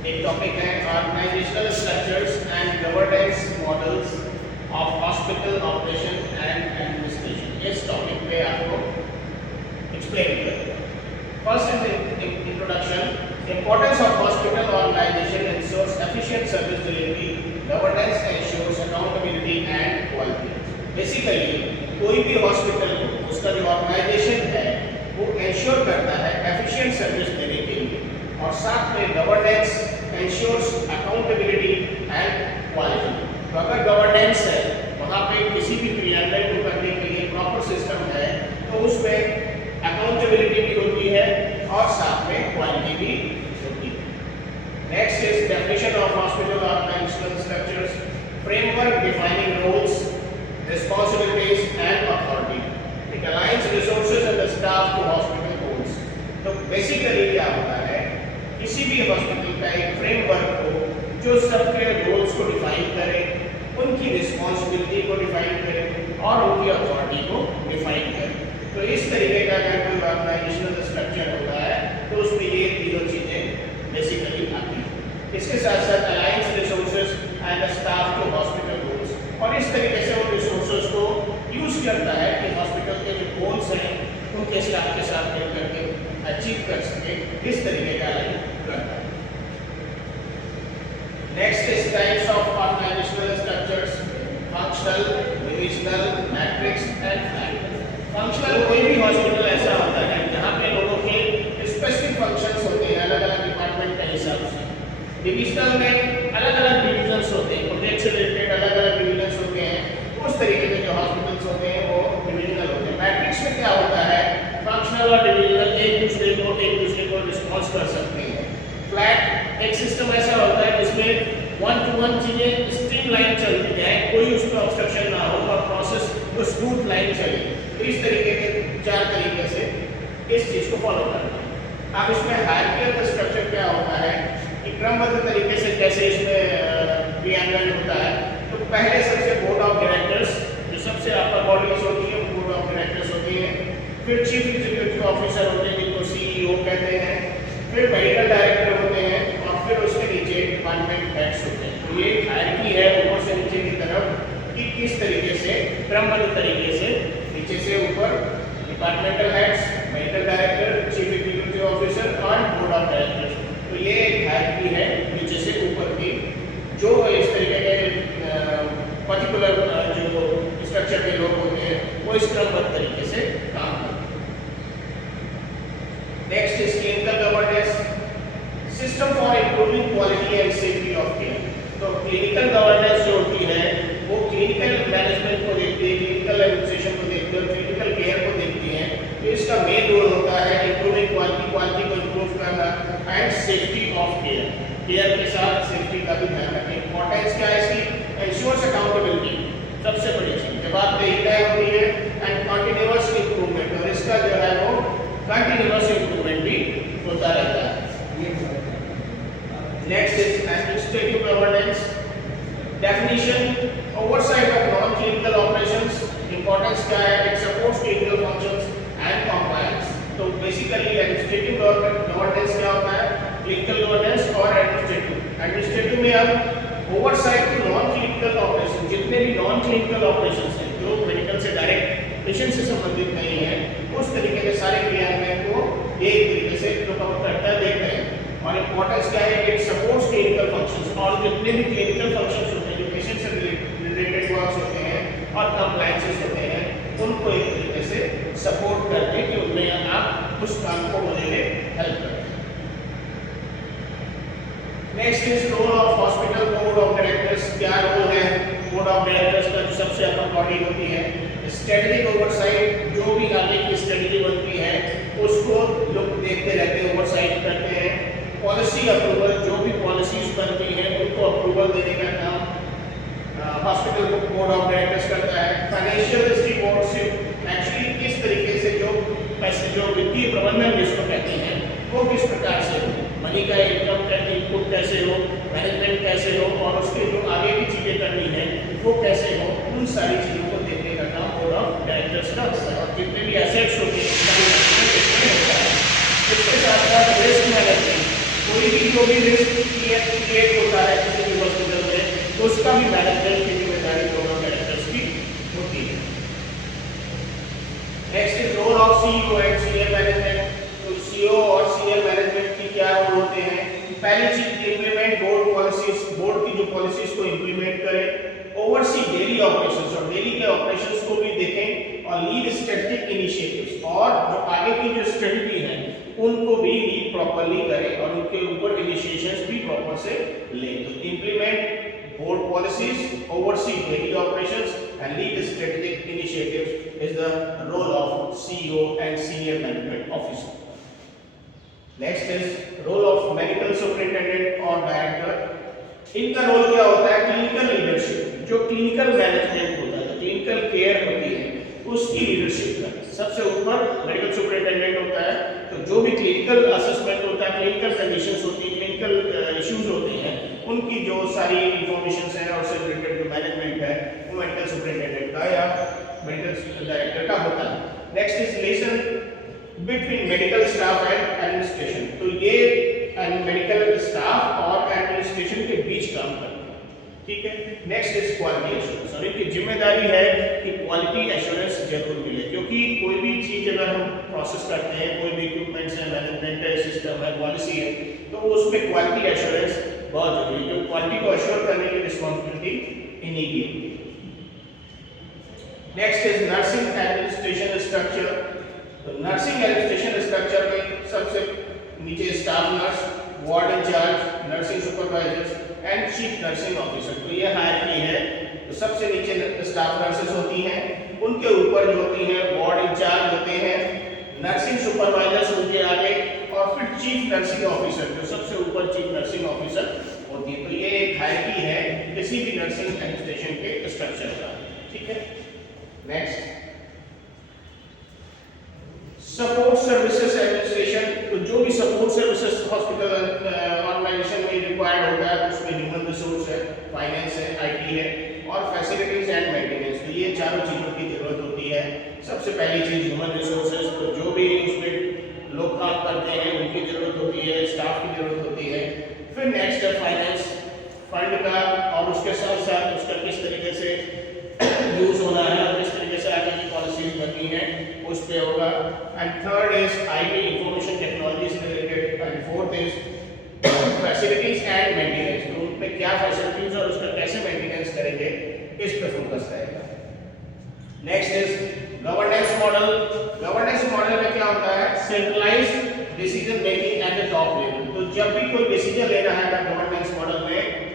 एक टॉपिक है organisational structures and governance models of hospital operation and administration. इस topic पे आपको एक्सप्लेन करेंगे। First is introduction. Importance of hospital organisation ensures efficient service delivery, governance ensures accountability and quality. Basically कोई भी hospital को उसका जो ऑर्गेनाइजेशन है वो इंश्योर करता है एफिशिएंट सर्विस देने के लिए, और साथ में governance ensures accountability and quality. तो अगर गवर्नेंस है, वहाँ पे किसी भी क्रियान्वयन को करने के लिए प्रॉपर सिस्टम है, तो उसमें अकाउंटेबिलिटी भी होती है और साथ में क्वालिटी भी होती है। Next is definition of hospital organisational structures, framework defining roles, responsibilities and authority. It aligns resources and the staff to hospital goals. तो बेसिकली क्या होता है, किसी भी हॉस्पिटल का एक फ्रेमवर्क हो जो सबके रोल्स को डिफाइन करे, उनकी रिस्पॉन्सिबिलिटी को डिफाइन करे और उनकी अथॉरिटी को डिफाइन करे। तो इस तरीके का अगर कोई ऑर्गेनाइजेशनल स्ट्रक्चर होता है तो उसमें ये तीनों चीजें बेसिकली आती हैं। इसके साथ साथ aligns resources and staff to hospital goals, और इस तरीके से वो रिसोर्सेज को यूज करता है कि हॉस्पिटल के जो गोल्स हैं उनके स्टाफ के साथ मिल करके अचीव कर सके। इस तरीके का अलाइन करता है। Next is types of organisational structures, functional, divisional, matrix and flag. Functional कोई भी हॉस्पिटल ऐसा होता है जहाँ पे लोगों के स्पेसिफिक फंक्शंस होते हैं अलग अलग डिपार्टमेंट के हिसाब से। डिविजनल में अलग अलग डिविजन्स होते हैं, प्रोजेक्ट से रिलेटेड अलग अलग डिविजन्स होते हैं। उस तरीके के जो हॉस्पिटल्स होते हैं वो डिविजनल होते हैं। मैट्रिक्स में क्या होता है, फंक्शनल और डिविजनल एक दूसरे को रिस्पॉन्स कर सकते हैं। फ्लैट एक सिस्टम ऐसा होता है जिसमें वन टू वन चीजें स्ट्रीमलाइन चलती जाए, कोई उसमें ऑब्स्ट्रक्शन ना हो और प्रोसेस को स्मूथ लाइन चले। तो इस तरीके के चार तरीके से इस चीज को फॉलो करना है। अब इसमें हायरार्किकल स्ट्रक्चर क्या होता है कि क्रमबद्ध तरीके से कैसे इसमें क्रियान्वयन होता है। तो पहले सबसे बोर्ड ऑफ डायरेक्टर्स, जो सबसे अपर बॉडीज होती है बोर्ड ऑफ डायरेक्टर्स होती है। फिर चीफ एग्जीक्यूटिव ऑफिसर होते हैं जिनको सीईओ कहते हैं। फिर मेडिकल डायरेक्टर होते हैं और फिर उसके नीचे डिपार्टमेंट हेड्स होते हैं। तो ये हायरार्की है ऊपर से नीचे की तरफ कि किस तरीके से क्रमबद्ध तरीके से नीचे से ऊपर departmental heads, medical director, chief executive officer और बोर्ड ऑफ डायरेक्टर्स। तो ये एक हायरार्की है नीचे से ऊपर की, जो इस तरीके के पर्टिकुलर जो स्ट्रक्चर के लोग होते हैं वो इस क्रमबद्ध तरीके से काम करते हैं। Next is clinical governance, system for improving quality and safety of care. तो क्लिनिकल गवर्नेंस जो होती है वो क्लिनिकल मैनेजमेंट को देखती है, क्लिनिकल एडमिनिस्ट्रेशन को देखती है, क्लिनिकल केयर को देखती है। तो इसका मेन रोल होता है इंप्रूविंग क्वालिटी को इंप्रूव करना and safety of care. Care के साथ सेफ्टी का भी ध्यान रखें। इंपॉर्टेंस क्या है इसकी, इंश्योर्स अकाउंटेबिलिटी, सबसे बड़ी चीज जवाबदेही तय होती है एंड कंटिन्यूअस इंप्रूवमेंट, और इसका जो है वो कंटिन्यूअस इंप्रूवमेंट भी होता रहता है। Next is administrative governance, definition, oversight of non clinical operations. Importance क्या है, it supports clinical functions and compliance. तो बेसिकली एडमिनिस्ट्रेटिव गवर्नेंस क्या होता है, क्लिनिकल गवर्नेंस और एडमिनिस्ट्रेटिव। एडमिनिस्ट्रेटिव में अब oversight to non clinical operation, जितने भी नॉन क्लिनिकल ऑपरेशंस हैं जो मेडिकल से डायरेक्ट पेशेंट से संबंधित नहीं है, उस तरीके के सारे क्रियान्वयन को एक तरीके से लुक आउट करता है, देखते हैं। और इंपॉर्टेंस क्या है, इट सपोर्ट्स क्लिनिकल फंक्शंस, और जितने भी क्लिनिकल फंक्शंस होते हैं जो पेशेंट से रिलेटेड वर्क्स होते हैं और कंप्लायंसेस होते हैं, उनको एक तरीके से सपोर्ट करके कि उनमें आप उस काम को होने में हेल्प करते हैं। Next is role of hospital board of directors. क्या रोल है बोर्ड ऑफ डायरेक्टर्स का, जो सबसे अपर बॉडी होती है। स्ट्रेटेजिक ओवरसाइट, जो भी आगे की स्ट्रेटेजी बनती है उसको लोग देखते रहते हैं, ओवरसाइट करते हैं। पॉलिसी अप्रूवल, जो भी पॉलिसीज बनती हैं उनको अप्रूवल देने का काम हॉस्पिटल बोर्ड ऑफ डायरेक्टर्स करता है। फाइनेंशियल स्टीवॉर्डशिप, एक्चुअली किस तरीके से जो पैसे, जो वित्तीय प्रबंधन जिसको कहते हैं, वो किस प्रकार से हो, मनी का इनकम का इनपुट कैसे हो, मैनेजमेंट कैसे हो, और उसके जो आगे की चीजें करनी है वो कैसे हो, उन सारी चीजों को देखने का काम बोर्ड ऑफ डायरेक्टर्स का होता है। और जितने भी एसेट्स होते हैं उसका भी होता है। इसके साथ साथ रिस्क मैनेजमेंट, कोई भी जो भी रिस्क भी मैनेजमेंट की जिम्मेदारी दोनों डायरेक्टर्स की होती है। Next is role of CEO and senior management. तो सीईओ और सीनियर मैनेजमेंट की क्या रोल होते हैं? पहली चीज, इंप्लीमेंट बोर्ड पॉलिसीज, बोर्ड की जो पॉलिसीज को इंप्लीमेंट करें, ओवरसी डेली ऑपरेशंस और डेली के ऑपरेशंस को भी देखें, और लीड स्ट्रेटेजिक इनिशिएटिव्स, और जो आगे की जो स्ट्रेटजी है उनको भी लीड प्रॉपर्ली करें और उनके ऊपर इनिशिएशंस भी प्रॉपर से लें। तो implement board policies, oversee daily operations and lead strategic initiatives is the role of CEO and senior management officer. Next is role of medical superintendent or director. इनका रोल क्या होता है? क्लिनिकल लीडरशिप, जो clinical management होता है, clinical care होती है, उसकी लीडरशिप का सबसे ऊपर मेडिकल सुपरिटेंडेंट होता है। तो जो भी क्लिनिकल असेसमेंट होता है, क्लिनिकल कंडीशंस होती है, क्लिनिकल इश्यूज होते हैं, उनकी जो सारी इंफॉर्मेशन है और उससे रिलेटेड जो मैनेजमेंट है वो मेडिकल सुपरिटेंडेंट का या मेडिकल डायरेक्टर का होता है। Next is relation between medical staff and administration. तो ये मेडिकल स्टाफ और एडमिनिस्ट्रेशन के बीच काम करते हैं, ठीक है। नेक्स्ट इज क्वालिटी एश्योरेंस, और इनकी जिम्मेदारी है कि क्वालिटी एश्योरेंस जरूर मिले, क्योंकि कोई भी चीज अगर हम प्रोसेस करते हैं, कोई भी इक्विपमेंट्स है, मैनेजमेंट है, सिस्टम है, पॉलिसी है, तो उसमें क्वालिटी एश्योरेंस बहुत जरूरी है, क्योंकि क्वालिटी को एश्योर करने की रिस्पांसिबिलिटी इन्हीं की होती है। Next is nursing administration structure. तो नर्सिंग एडमिनिस्ट्रेशन स्ट्रक्चर में सबसे नीचे staff nurse, ward in charge, nursing supervisors and chief nursing officer. तो ये हायरार्की है। तो सबसे नीचे स्टाफ नर्सेस होती हैं, उनके ऊपर जो होती हैं वार्ड इंचार्ज होते हैं, नर्सिंग सुपरवाइजर्स उनके आगे, और फिर चीफ नर्सिंग ऑफिसर, जो सबसे ऊपर चीफ नर्सिंग ऑफिसर होती है। तो ये एक हायरार्की है किसी भी नर्सिंग एडमिनिस्ट्रेशन के स्ट्रक्चर का, ठीक है। Next support services administration. तो जो भी सपोर्ट सर्विसेज हॉस्पिटल ऑर्गेनाइजेशन में रिक्वायर्ड होता है, उसमें ह्यूमन रिसोर्स है, फाइनेंस है, आईटी है, और फैसिलिटीज एंड मेंटेनेंस। तो ये चारों चीजों की जरूरत होती है। सबसे पहली चीज ह्यूमन रिसोर्सेज, तो जो भी उसमें लोग काम करते हैं उनकी जरूरत होती है, स्टाफ की जरूरत होती है। फिर नेक्स्ट है फाइनेंस, फंड का, और उसके साथ साथ उसका किस तरीके से यूज होना है और किस तरीके से आगे की पॉलिसी बननी है उस पे होगा। And third is IT information technology से related, and fourth is facilities and maintenance. तो उन पे क्या फैसिलिटीज और उसका कैसे मेंटेनेंस करेंगे, इस पे फोकस रहेगा। Next is governance model. Governance model में क्या होता है? Centralised decision making at the top level. तो जब भी कोई डिसीजन लेना है गवर्नेंस मॉडल में,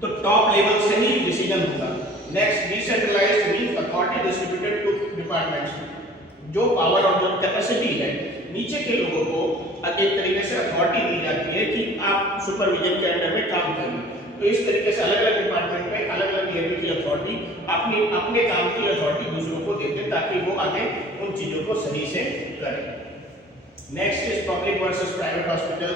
तो टॉप लेवल से ही डिसीजन होगा। Next decentralised means authority distributed to departments. जो पावर और जो कैपेसिटी है, नीचे के लोगों को एक तरीके से अथॉरिटी दी जाती है कि आप सुपरविजन के अंडर में काम करें। तो इस तरीके से अलग अलग डिपार्टमेंट में अलग अलग लेवल की अथॉरिटी अपने काम की अथॉरिटी दूसरों को देते हैं, ताकि वो आगे उन चीजों को सही से करें। Next is public versus private hospital.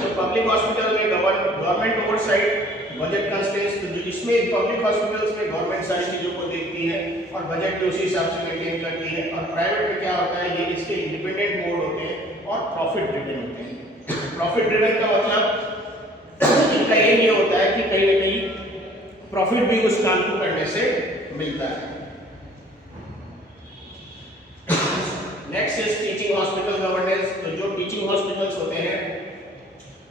तो पब्लिक हॉस्पिटल में गवर्नमेंट ओवरसाइट, बजट कंस्ट्रेंट्स। तो इसमें पब्लिक हॉस्पिटल्स में गवर्नमेंट सारी चीजों को देखती है और बजट भी उसी हिसाब से मेंटेन करती है। और प्राइवेट में क्या होता है, ये इसके इंडिपेंडेंट बोर्ड होते हैं और प्रॉफिट ड्रिवन होते हैं। प्रॉफिट ड्रिवन का मतलब इनका ये होता है कि कहीं ना कहीं प्रॉफिट भी उस काम को करने से मिलता है। Next is teaching hospital governance. तो जो टीचिंग हॉस्पिटल्स होते हैं,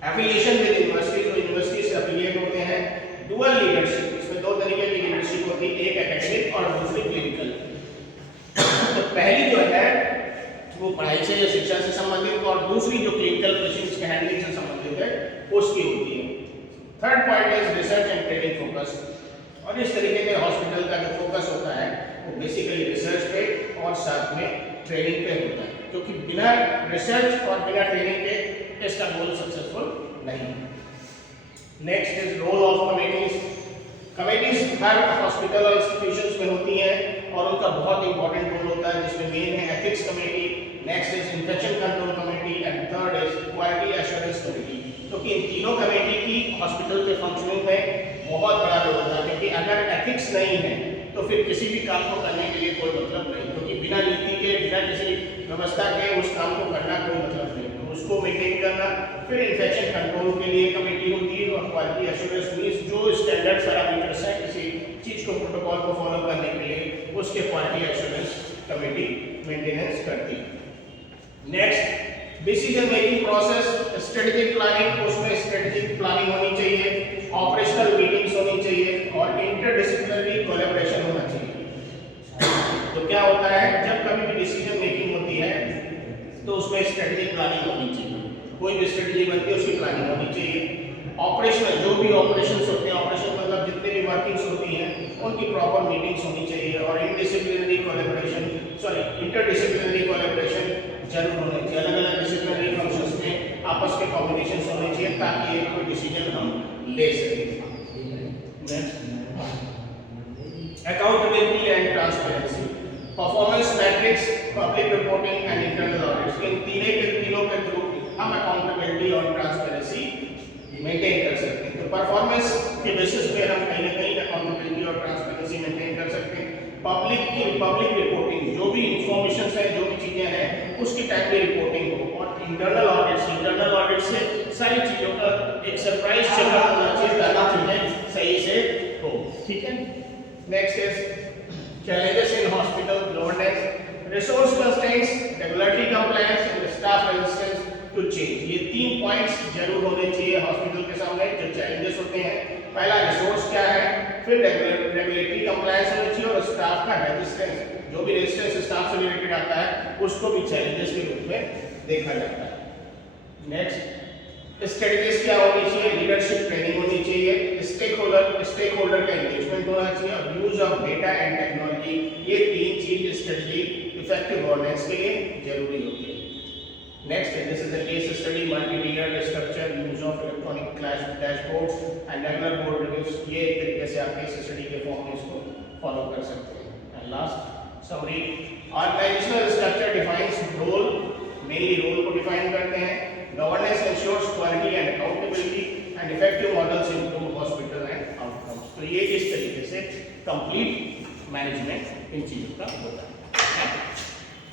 एफिलिएशन विद यूनिवर्सिटी, तो यूनिवर्सिटी से एफिलिएट होते हैं। डुअल लीडरशिप, इसमें दो तरीके की लीडरशिप होती है, एक एकेडमिक और दूसरी क्लिनिकल। तो पहली जो है वो पढ़ाई से या शिक्षा से संबंधित, और दूसरी जो क्लिनिकल पेशेंट्स के हैंडलिंग से संबंधित है उसकी होती है। Third point is research and training focus. और इस तरीके के हॉस्पिटल का जो फोकस होता है वो बेसिकली रिसर्च पे और साथ में ट्रेनिंग पे होता है, क्योंकि बिना रिसर्च और बिना ट्रेनिंग के इसका गोल सक्सेसफुल नहीं है। Next is role of committees. Committees हर हॉस्पिटल और इंस्टीट्यूशंस में होती हैं और उनका बहुत इंपॉर्टेंट रोल होता है, जिसमें मेन है ethics committee, next is infection control committee and third is quality assurance committee. क्योंकि इन तीनों कमेटी की हॉस्पिटल के फंक्शनिंग में बहुत बड़ा रोल होता है, क्योंकि अगर एथिक्स नहीं है तो फिर किसी भी काम को करने के लिए कोई मतलब नहीं, क्योंकि बिना नीति के, बिना किसी व्यवस्था के उस काम को करना कोई मतलब नहीं। तो उसको मेंटेन करना। फिर इन्फेक्शन कंट्रोल के लिए कमेटी होती है और क्वालिटी एश्योरेंस मींस जो स्टैंडर्ड पैरामीटर्स हैं किसी चीज को प्रोटोकॉल को फॉलो करने के लिए उसके क्वालिटी एश्योरेंस कमेटी मेंटेनेंस करती है। Next decision making process, strategic planning, उसमें स्ट्रेटेजिक प्लानिंग होनी चाहिए, ऑपरेशनल मीटिंग्स होनी चाहिए और इंटरडिसिप्लिनरी कोलैबोरेशन होना चाहिए। तो क्या होता है जब कभी भी डिसीजन मेकिंग होती है तो उसमें स्ट्रेटेजिक प्लानिंग होनी चाहिए, कोई भी स्ट्रेटेजी बनती है उसकी प्लानिंग होनी चाहिए। ऑपरेशनल जो भी ऑपरेशंस होते हैं, ऑपरेशन मतलब जितने भी वर्किंग्स होती हैं उनकी प्रॉपर मीटिंग्स होनी चाहिए और इंटरडिसिप्लिनरी कोलैबोरेशन जरूर होनी चाहिए। अलग अलग डिसिप्लिनरी फंक्शंस में आपस के कॉम्बिनेशन होने चाहिए ताकि एक कोई डिसीजन हम ले सकें। Accountability and transparency, performance matrix, public reporting and internal audits, इन तीनों के थ्रू हम अकाउंटेबिलिटी और ट्रांसपेरेंसी मेंटेन कर सकते हैं। तो परफॉर्मेंस के बेसिस पे हम कहीं ना कहीं अकाउंटेबिलिटी और ट्रांसपेरेंसी मेंटेन कर सकते हैं। पब्लिक रिपोर्टिंग, जो भी इंफॉर्मेशन है, जो भी चीजें हैं उसकी टाइमली रिपोर्टिंग हो। और इंटरनल ऑडिट से सारी चीजों का एक सरप्राइज चेकअप होना चाहिए ताकि चीजें सही से हो। ठीक है। Next is challenges in hospital governance, resource constraints, regulatory compliance and staff resistance to change। ये 3 पॉइंट्स जरूर होने चाहिए हॉस्पिटल के सामने जो चैलेंजेस होते हैं। पहला रिसोर्स क्या है, फिर रेगुलेटरी कंप्लायंस होनी चाहिए और स्टाफ का रेजिस्टेंस, जो भी रेजिस्टेंस स्टाफ से रिलेटेड आता है उसको भी चैलेंजेस के रूप में देखा जाता है। नेक्स्ट स्ट्रेटजीज क्या होनी चाहिए, लीडरशिप ट्रेनिंग होनी चाहिए, स्टेक होल्डर का एंगेजमेंट होना चाहिए और use of data and technology. ये 3 चीज स्ट्रेटजी इफेक्टिव गवर्नेंस के लिए जरूरी होती है। Next this is the case study, multi-layered structure, use of electronic class dashboards and regular board reviews. ये एक तरीके से आप केस स्टडी के फॉर्म में इसको फॉलो कर सकते हैं। And last summary, organisational structure defines role, mainly role को डिफाइन करते हैं। Governance ensures quality and accountability and effective models improve hospital and outcomes। तो ये इस तरीके से कंप्लीट मैनेजमेंट इन चीजों का होता है।